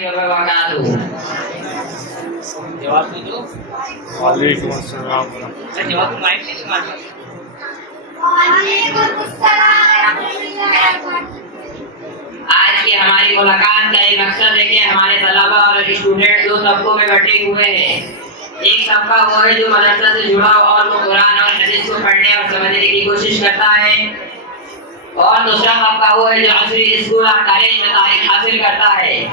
وبرکاتہ. جواب دو. وعلیکم السلام. جواب مائک سے سنا دو. آج کی ہماری ملاقات کا ایک مقصد ہے کہ ہمارے طلباء اور اسٹوڈنٹ دو طبقوں میں بٹے ہوئے ہیں. ایک طبقہ وہ ہے جو مدرسہ سے جڑا اور وہ قرآن اور حدیث کو پڑھنے اور سمجھنے کی کوشش کرتا ہے، اور دوسرا طبقہ وہ ہے جو عصری اسکول اور کالج میں تعلیم حاصل کرتا ہے.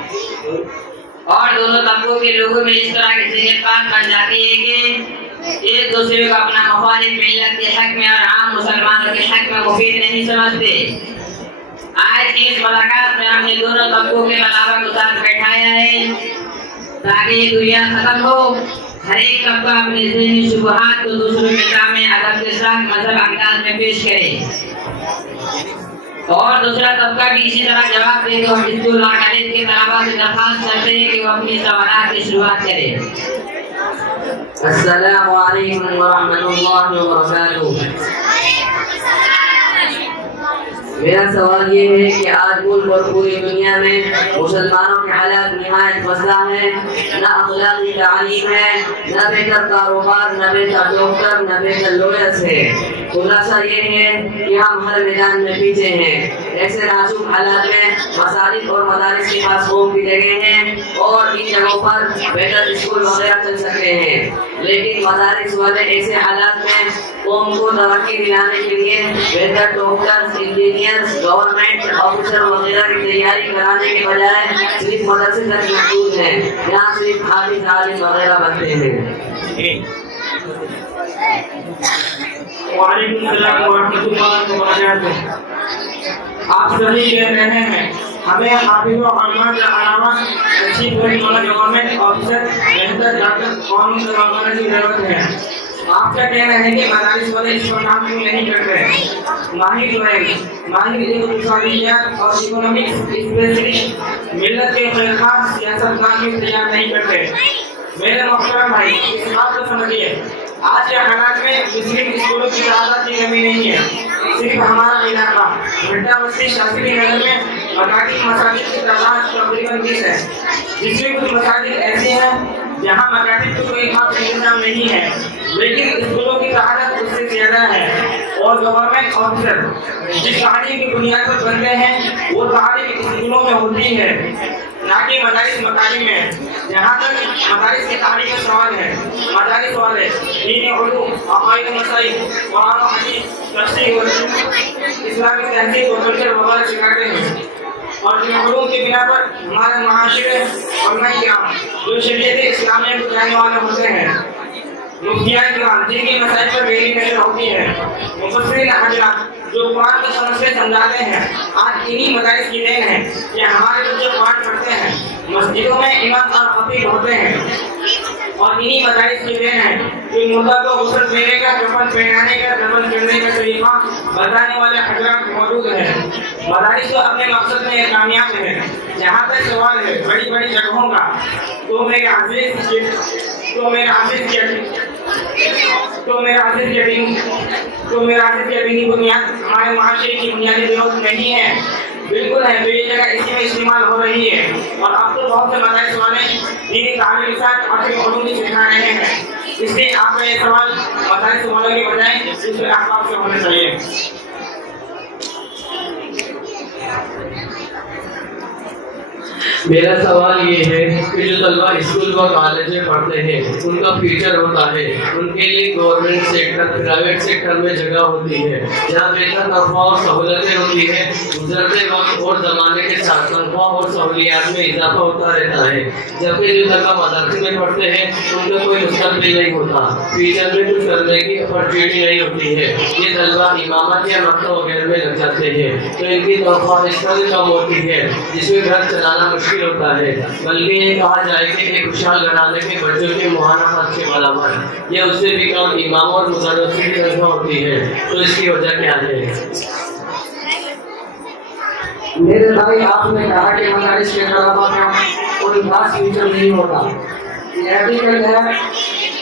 اور دونوں طبقوں کے لوگوں میں اس طرح کی ذہنیت بن جاتی ہے کہ ایک دوسرے کو اپنا مخالف ملت کے حق میں اور عام مسلمانوں کے حق میں مفید نہیں سمجھتے. آج کی اس ملاقات میں ہم نے دونوں طبقوں کے طلباء کو ساتھ بیٹھایا ہے تاکہ یہ دنیا ختم ہو. ہر ایک طبقہ اپنے ذہنی شبہات کو دوسروں کے سامنے ادب کے ساتھ مذہب انداز میں پیش کرے، اور دوسرا طبقہ بھی اسی طرح جواب دے. تو ہم اسکول اور کالج کے طلباء سے درخواست کرتے ہیں کہ وہ اپنی سوالات کی شروعات کریں. السلام علیکم ورحمۃ اللہ وبرکاتہ. میرا سوال یہ ہے کہ آج ملک اور پوری دنیا میں مسلمانوں کے حالات نہایت مسئلہ ہے. نہ اخلاقی تعلیم ہے، نہ بہتر کاروبار، نہ بہتر ڈاکٹر، نہ بہتر لوئرس ہے. خلاصہ یہ ہے کہ ہم ہر میدان میں پیچھے ہیں. ایسے نازک حالات میں مساجد اور مدارس کے پاس قوم کی جگہ ہیں اور ان جگہوں پر بہتر اسکول وغیرہ چل سکتے ہیں، لیکن مدارس والے ایسے حالات میں قوم کو ترقی دلانے کے لیے بہتر ڈاکٹر، انجینئر، گورنمنٹ آفیسر وغیرہ کی تیاری کرانے کے بجائے صرف مدرسے تک محدود ہیں. یہاں صرف حافظ عالم وغیرہ بنتے ہیں. وعلیکم السلام ورحمۃ اللہ وبرکاتہ. آپ سبھی کہہ رہے ہیں ہمیں حافظ و علماء کے علاوہ اچھی بڑی گورنمنٹ آفیسر، بہتر ڈاکٹر، قانون سازوں کی ضرورت ہے. آپ کیا کہہ رہے ہیں کہ مدارس والے اس پر کام کیوں نہیں کرتے؟ ماہر جو ہے، ماہر اقتصادیات اور اکنامکس اسپیشلسٹ ملت کے خلاف سیاستدان بھی تیار نہیں کرتے. میرے محترم بھائی، اس بات کو سمجھیے، آج کے حالات میں مسلم اسکولوں کی تعداد کی کمی نہیں ہے. صرف ہمارا علاقہ بھٹا بستی شاستری نگر میں مکاتب مساجد کی تعداد تقریباً 20 ہے، جس میں کچھ مساجد ایسی ہیں جہاں مکاتب کا کوئی خاص انتظام نہیں ہے، لیکن اسکولوں کی تعداد اس سے زیادہ ہے. اور گورنمنٹ آفیسر جس تعلیم کی بنیاد پر بنتے ہیں وہ تعلیم اسکولوں میں ہوتی ہے، نہ کہ مدارس مکاتب میں. جہاں تک مدارس کی تعلیم کا سوال ہے، مدارس والے دینی علوم، عقائد مسائل، قرآن و حدیث، تفسیر، اسلامی تہذیب و کلچر وغیرہ سکھاتے ہیں، اور ان علوم کی بنا پر ہمارے معاشرے علماء کرام جو شریعت اسلامیہ کو جاننے والے ہوتے ہیں، مفتیان کرام جن کی مسائل پر گہری نظر ہوتی ہے، مفسرین حضرات جو قرآن کو سمجھتے سمجھاتے ہیں، آج انہی مدارس کی دین ہے کہ ہمارے بچے قرآن پڑھتے ہیں، مسجدوں میں امام اور خطیب ہوتے ہیں. اور انہی مدارس کی دین ہے کہ مردہ کو غسل دینے کا، کفن پہنانے کا، دفن کرنے کا طریقہ بتانے والے حضرات موجود ہیں. مدارس تو اپنے مقصد میں کامیاب ہے. جہاں تک سوال ہے بڑی بڑی جگہوں کا، تو میرے عزیز کی بنیاد ہمارے معاشرے کی بنیادی ضرورت نہیں ہے. بالکل ہے، تو یہ جگہ اسی میں استعمال ہو رہی ہے. اور اب تو بہت سے مدارس والے دینی تعلیم کے ساتھ اور علوم بھی سکھا رہے ہیں. اس لیے آپ کا یہ سوال مدارس والوں کے بجائے دوسرے احباب سے ہونا چاہیے. میرا سوال یہ ہے کہ جو طلبہ اسکول و کالج میں پڑھتے ہیں ان کا فیوچر ہوتا ہے، ان کے لیے گورنمنٹ سیکٹر، پرائیویٹ سیکٹر میں جگہ ہوتی ہے جہاں بہتر تنخواہ اور سہولتیں ہوتی ہیں. گزرتے وقت اور زمانے کے ساتھ تنخواہ اور سہولیات میں اضافہ ہوتا رہتا ہے، جبکہ جو طلبہ مدرسے میں پڑھتے ہیں ان کا کوئی مستقبل نہیں ہوتا، فیوچر میں کچھ کرنے کی اپرچونیٹی نہیں ہوتی ہے. یہ طلبہ امامت یا مکتب وغیرہ میں لگ جاتے ہیں تو ان کی تنخواہ اس قدر کم ہوتی ہے جس میں گھر چلانا مشکل ہوتا ہے. بلکہ یہ کہا جائے کہ ایک خوشحال گھرانے کے بچوں کے ماہانہ خرچ کے برابر یا اس سے بھی کم امام اور مدرسوں کی تنخواہ ہوتی ہے. تو اس کی وجہ کیا ہے؟ میرے بھائی، آپ نے کہا کہ مدارس کے طلباء کا کوئی خاص فیوچر نہیں ہوتا، یہ حقیقت ہے،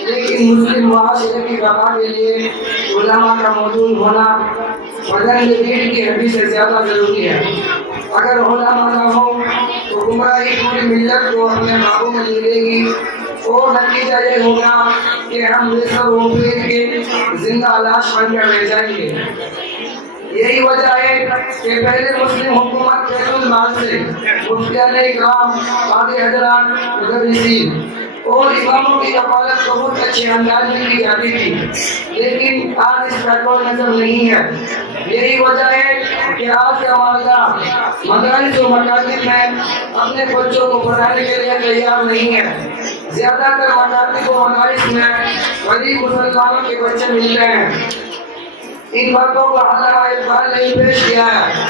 لیکن مسلم معاشرے کی بقا کے لیے علماء کا موجود ہونا بدن ریڑھ کی ہڈی سے زیادہ ضروری ہے. اگر علماء نہ ہو تو گمراہی پوری ملت کو اپنے قابو میں لے لے گی اور نتیجہ یہ ہوگا کہ ہم ویسا روپے کے زندہ لاش بن کر رہ جائیں گے۔ یہی وجہ ہے کہ پہلے مسلم حکومت بیت المال سے مفتیان اکرام، قاضی حضرات، مدرسین اور اماموں کی کفالت بہت اچھے انداز میں کی جاتی تھی، لیکن آج اس کا کوئی نظر نہیں ہے۔ یہی وجہ ہے کہ آج کا معاملہ مدارس و مکاتب میں اپنے بچوں کو پڑھانے کے لیے تیار نہیں ہے۔ زیادہ تر مکاتب و مدارس میں غریب مسلمانوں کے بچے ملتے ہیں۔ ان باتوں کو علامہ اقبال نے پیش کیا ہے،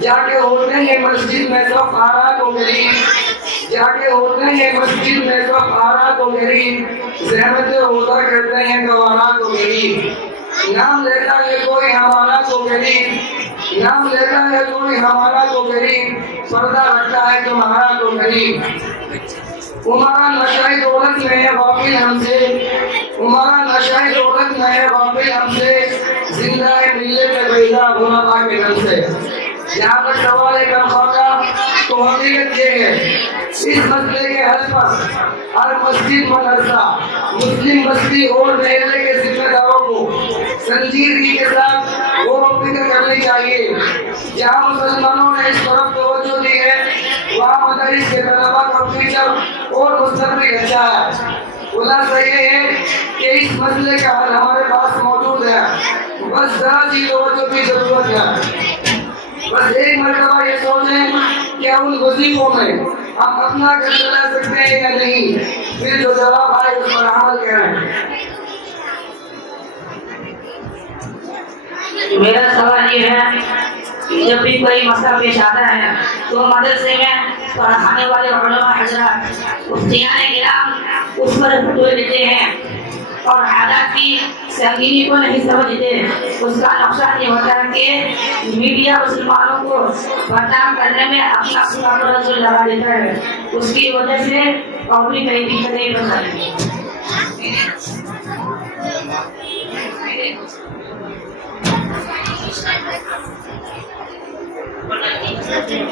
جا کے ہوتے ہیں مسجد میں سب آرات و غریب، جا کے ہوتے ہیں مسجد میں سب آرات و غریب، زحمت روزہ کرتے ہیں گوارات و غریب، نام لیتا ہے کوئی ہمارا تو غریب، نام لیتا ہے کوئی ہمارا تو غریب، پردہ رکھتا ہے تمہارا تو غریب۔ ہمارا نشہ دولت میں ہے غافل ہم سے، ہمارا نشہ دولت میں ہے غافل ہم سے، زندہ ہے ملت بیضا غربا کے غم سے۔ جہاں تک سوال ہے تنخواہ کا، تو حقیقت یہ ہے اس مسئلے کے حل پر ہر مسجد مدرسہ، مسلم بستی اور محلے کے ذمہ داروں کو سنجیدگی کے ساتھ غور و فکر کرنی چاہیے۔ جہاں مسلمانوں نے اس طرف توجہ دی ہے، وہاں مدارس کے طلباء کا فیوچر اور مستقبل اچھا ہے۔ خلاصہ یہ ہے کہ اس مسئلے کا حل ہمارے پاس موجود ہے، بس ذرا سی توجہ کی ضرورت ہے۔ بس ایک مرتبہ یہ سوچیں کہ ان وظیفوں میں ہم اپنا گھر چلا سکتے ہیں یا نہیں، پھر جو جواب آئے اس پر عمل کریں۔ میرا سوال یہ ہے کہ جب بھی کوئی مسئلہ پیش آتا ہے تو مدرسے میں پڑھانے والے علماء حضرات مفتیان کرام اس پر فتوے دیتے ہیں اور حالات کی سنگینی کو نہیں سمجھتے۔ اس کا نقصان یہ ہوتا ہے کہ میڈیا مسلمانوں کو بدنام کرنے میں اپنا پورا نظر لگا دیتا ہے، اس کی وجہ سے قومی کئی دقتیں بن جاتی ہیں۔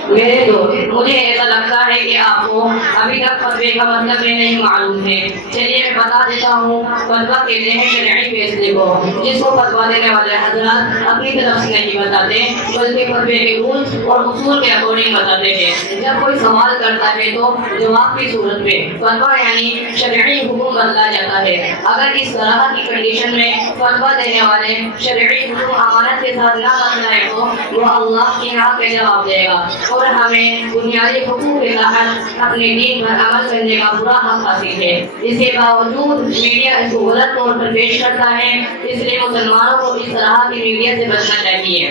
میرے دوست، مجھے ایسا لگتا ہے کہ آپ کو ابھی تک فتوے کا مطلب نہیں معلوم ہے۔ چلیے میں بتا دیتا ہوں۔ فتویٰ کہتے ہیں شرعی فیصلے کو، جس کو فتویٰ دینے والے حضرات اپنی طرف سے نہیں بتاتے بلکہ فتوے کے رولز اور اصول کے اکارڈنگ بتاتے ہیں۔ جب کوئی سوال کرتا ہے تو جواب کی صورت میں فتویٰ یعنی شرعی حکم بدلا جاتا ہے۔ اگر اس طرح کی کنڈیشن میں فتویٰ دینے والے شرعی حکم امانت کے ساتھ نہ بدلائے تو وہ اللہ کے یہاں کے جواب دے گا اور ہمیں بنیادی حقوق کے تحت اپنے دین پر عمل کرنے کا پورا حق حاصل ہے۔ اس کے باوجود میڈیا اس کو غلط طور پر پیش کرتا ہے، اس لیے مسلمانوں کو اس طرح کی میڈیا سے بچنا چاہیے۔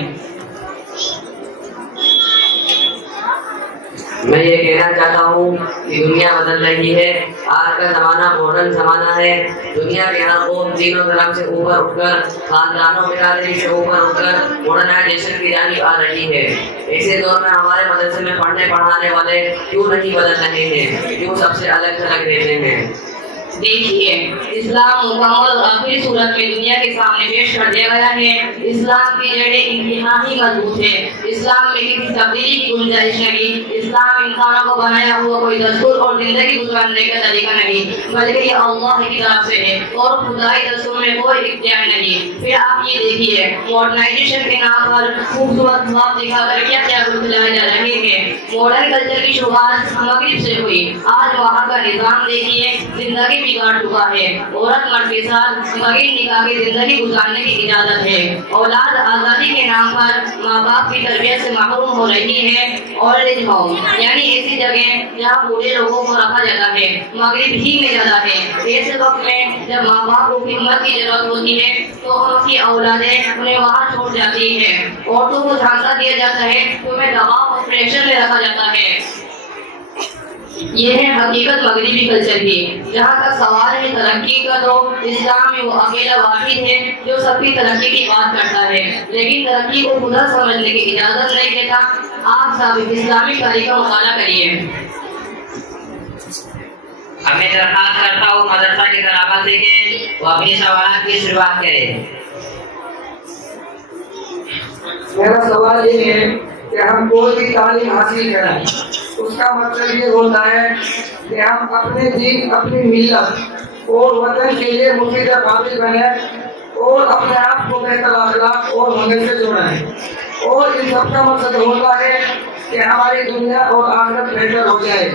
میں یہ کہنا چاہتا ہوں کہ دنیا بدل رہی ہے، آج کا زمانہ ماڈرن زمانہ ہے۔ دنیا کے ہر قوم تینوں طرف سے اوپر اٹھ کر، خاندانوں برادری سے اوپر اٹھ کر ماڈرنائزیشن کی جانب آ رہی ہے۔ ایسے دور میں ہمارے مدرسے میں پڑھنے پڑھانے والے کیوں نہیں بدل رہے ہیں، کیوں سب سے الگ تھلگ رہتے ہیں؟ دیکھیے، اسلام مکمل اور آخری صورت میں دنیا کے سامنے پیش کر دیا گیا ہے۔ اسلام کی جڑیں انتہائی مضبوط ہے، اسلام میں کسی تبدیلی کی گنجائش نہیں۔ اسلام انسانوں کو بنایا ہوا کوئی دستور اور زندگی گزارنے کا طریقہ نہیں، بلکہ یہ اللہ کی طرف سے ہے اور خدائی دستور میں کوئی اختیار نہیں۔ پھر آپ یہ دیکھیے، ماڈرنائزیشن کے نام پر خوبصورت خواب دکھا کر کیا کیا چلائے جا رہے ہیں۔ ماڈرن کلچر کی شروعات مغرب سے ہوئی، آج وہاں کا نظام دیکھیے زندگی بگاڑ چکا ہے۔ عورت مرد کے ساتھ بغیر نکاح کی زندگی گزارنے کی اجازت ہے۔ اولاد آزادی کے نام پر ماں باپ کی تربیت سے محروم ہو رہی ہے۔ اولڈ ایج ہوم یعنی ایسی جگہ جہاں بوڑھے لوگوں کو رکھا جاتا ہے، مغرب ہی میں جاتا ہے۔ ایسے وقت میں جب ماں باپ کو خدمت کی ضرورت ہوتی ہے تو ان کی اولادیں انہیں وہاں چھوڑ جاتی ہیں۔ عورتوں کو جھانسا دیا جاتا ہے تو انہیں دباؤ اور پریشر میں رکھا جاتا ہے۔ یہ ہے حقیقت مغربی کلچر کی۔ جہاں تک سوال ہے ترقی کا، تو اسلام میں وہ اکیلا واحد ہے جو سب کی ترقی کی بات کرتا ہے، لیکن ترقی کو خدا سمجھنے کی اجازت نہیں دیتا۔ آپ ثابت اسلامی تاریخ کا مطالعہ کریے۔ میں درخواست کرتا ہوں مدرسہ کے طلباء سے کہ وہ اپنی سوالات کی شروعات کرے۔ میرا سوال یہ ہے کہ ہم کوئی بھی تعلیم حاصل کریں اس کا مطلب یہ ہوتا ہے کہ ہم اپنے دین، اپنی ملت اور وطن کے لیے مفید قابل بنیں اور اپنے آپ کو بہتر اخلاق اور منگل سے جوڑیں، اور ان سب کا مقصد ہوتا ہے کہ ہماری دنیا اور آخرت بہتر ہو جائے۔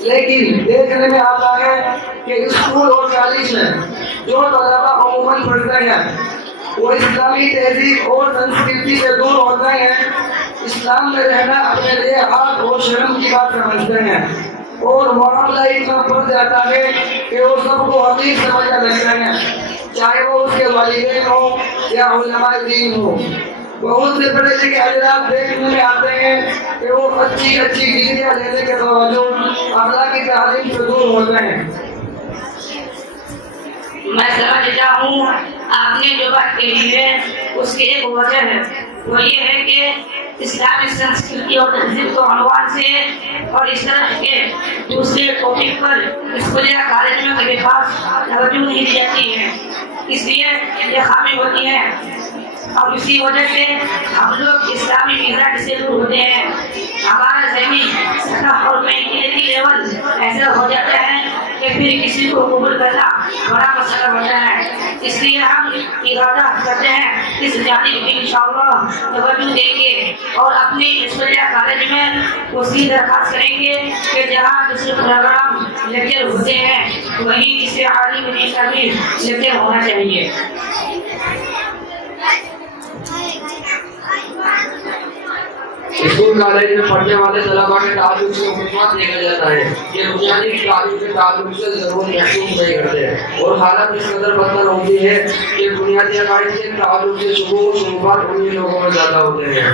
لیکن دیکھنے میں آتا ہے کہ اسکول اور کالج میں جو طلبہ عموماً پڑھتے ہیں وہ اسلامی تہذیب اور سنسکرتی سے دور ہوتے ہیں، اسلام میں رہنا اپنے لیے حق اور شرم کی بات سمجھتے ہیں، اور معاملہ اتنا بڑھ جاتا ہے کہ وہ سب کو حقیر سمجھنے لگتے ہیں، چاہے وہ اس کے والدین ہوں یا علماء دین ہوں۔ بہت سے بڑے لکھے حضرات دیکھنے میں آتے ہیں کہ وہ اچھی ڈگریاں لینے کے باوجود اخلاقی تعلیم سے دور ہوتے ہیں۔ میں سمجھتا ہوں آپ نے جو بات کہی ہے اس کی ایک وجہ ہے، وہ یہ ہے کہ اسلامی سنسکرتی اور تہذیب کو عنوان سے اور اس طرح کے دوسرے ٹاپک پر اسکول یا کالج میں کبھی خاص توجہ نہیں دی جاتی ہے، اس لیے یہ خامی ہوتی ہے، اور اسی وجہ سے ہم لوگ اسلامی مزاج سے دور ہوتے ہیں۔ ہمارا ذہنی سطح اور مینٹلٹی لیول ایسا ہو جاتا ہے کہ پھر کسی کو قبول کرنا بڑا مسئلہ ہوتا ہے، اس لیے ہم ارادہ کرتے ہیں اس جانب انشاءاللہ توجہ دیں گے اور اپنی اسکول یا کالج میں وسیع درخواست کریں گے کہ جہاں دوسرے پروگرام لیکچر ہوتے ہیں وہیں اسے عالم دین کا بھی لیکچر ہونا چاہیے۔ اسکول کالج میں پڑھنے والے طلباء کے تعلق سے خدمات دیکھا جاتا ہے کہ بنیادی تعلیم کے تعلق سے ضرور محسوس نہیں کرتے ہیں، اور حالت اس قدر بدتر ہوتی ہے کہ بنیادی عقائد کے تعلق سے شبہات انہیں لوگوں میں زیادہ ہوتے ہیں۔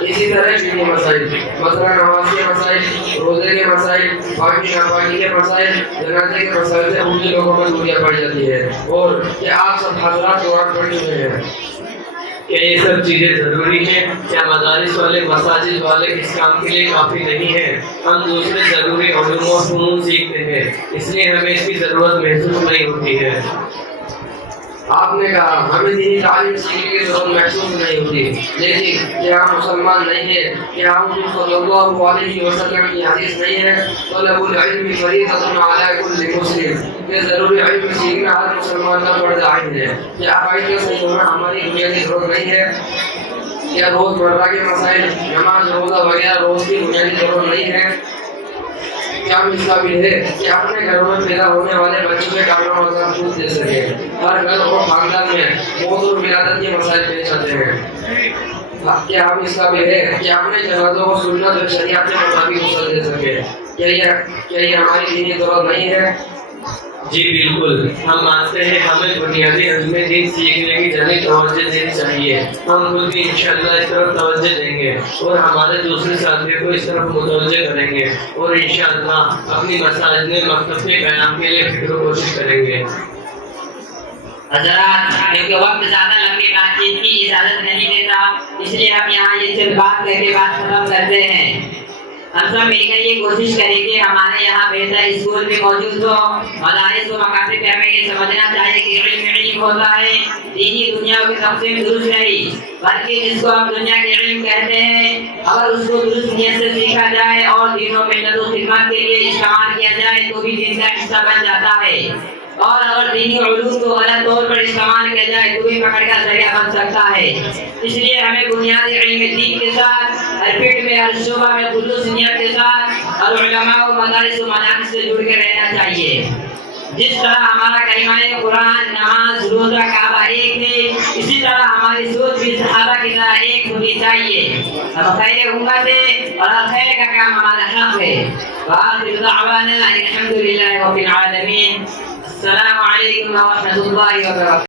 اسی طرح دینی مسائل، مثلا نماز کے مسائل، روزے کے مسائل، پاکی ناپاکی کے مسائل، جنازے کے مسائل سے انہیں لوگوں میں دوریاں پڑ جاتی ہے، اور کہ آپ سب حضرات قرآن پڑھے ہوئے ہیں کہ یہ سب چیزیں ضروری ہیں، کیا مدارس والے مساجد والے اس کام کے لیے کافی نہیں ہیں؟ ہم دوسرے ضروری علوم و فنون سیکھتے ہیں، اس لیے ہمیں اس کی ضرورت محسوس نہیں ہوتی ہے۔ آپ نے کہا ہمیں دینی تعلیم سیکھنے کی ضرورت محسوس نہیں ہوتی، لیکن کیا ہم مسلمان نہیں ہیں؟ کیا ہم صلی اللہ علیہ وسلم کی حدیث نہیں ہے طلب العلم فریضۃ علی کل مسلم، کہ ضروری علم سیکھنا ہر مسلمان کا فرض عین ہے؟ کیا عقائد کا صحیح ہونا ہماری دنیا کی ضرورت نہیں ہے؟ کیا روز مرہ کے مسائل، نماز، روزہ وغیرہ روز کی بنیادی ضرورت نہیں ہے؟ کیا ہم اس قابل ہے کہ اپنے گھروں میں پیدا ہونے والے بچوں کے کاموں کا محفوظ دے سکیں؟ ہر گھر اور خاندان میں موت اور ولادت کے مسائل پیش آتے ہیں، کیا ہم اس قابل ہے کہ اپنے جنازوں کو سنت اور شریعت کے مطابق غسل دے سکیں؟ کیا یہ ہماری دینی ضرورت نہیں ہے؟ جی بالکل، ہم مانتے ہیں ہمیں بنیادی علم دین سیکھنے کی جانب توجہ دینی چاہیے، ہم خود بھی انشاءاللہ اس طرف توجہ دیں گے اور ہمارے دوسرے ساتھیوں کو اس طرف متوجہ کریں گے، اور انشاءاللہ اپنی مساجد میں مکتب کے قیام کے لیے فکر و کوشش کریں گے۔ حضرات، کیونکہ وقت زیادہ لمبی بات چیت کی اجازت نہیں دیتا، اس لیے ہم یہاں یہ صرف بات کر کے بات ختم کرتے ہیں۔ ہم سب مل کر یہ کوشش کریں گے ہمارے یہاں بہتر اسکول بھی موجود ہو، مدارس و مکاتب میں ہمیں یہ سمجھنا چاہیے کہ علم ہوتا ہے، دینی دنیا کی تقسیم درست نہیں، بلکہ جس کو ہم دنیا کے علم کہتے ہیں اگر اس کو درست نیت سے سیکھا جائے اور دین و ملت و خدمت کے لیے استعمال کیا جائے تو بھی دین کا حصہ بن جاتا ہے، اور اگر دینی علوم کو غلط طور پر استعمال کیا جائے تو بھی پکڑ کا ذریعہ بن سکتا ہے۔ اس لیے ہمیں بنیادی علم دین کے ساتھ ہر فیلڈ میں، ہر شعبہ میں خلوص نیت کے ساتھ اور علماء و مدارس و مدارس سے جڑ کے رہنا چاہیے۔ جس طرح ہمارا کلمہ قرآن، نماز، روزہ، کعبہ ایک ہے، اسی طرح ہماری سوچ بھی صحابہ کی طرح ایک ہونی چاہیے۔ ہم خیر امت ہے اور خیر کا کام ہمارا حق ہے۔ وآخر دعوانا الحمد للہ رب العالمین۔ السلام علیکم ورحمۃ اللہ وبرکاتہ۔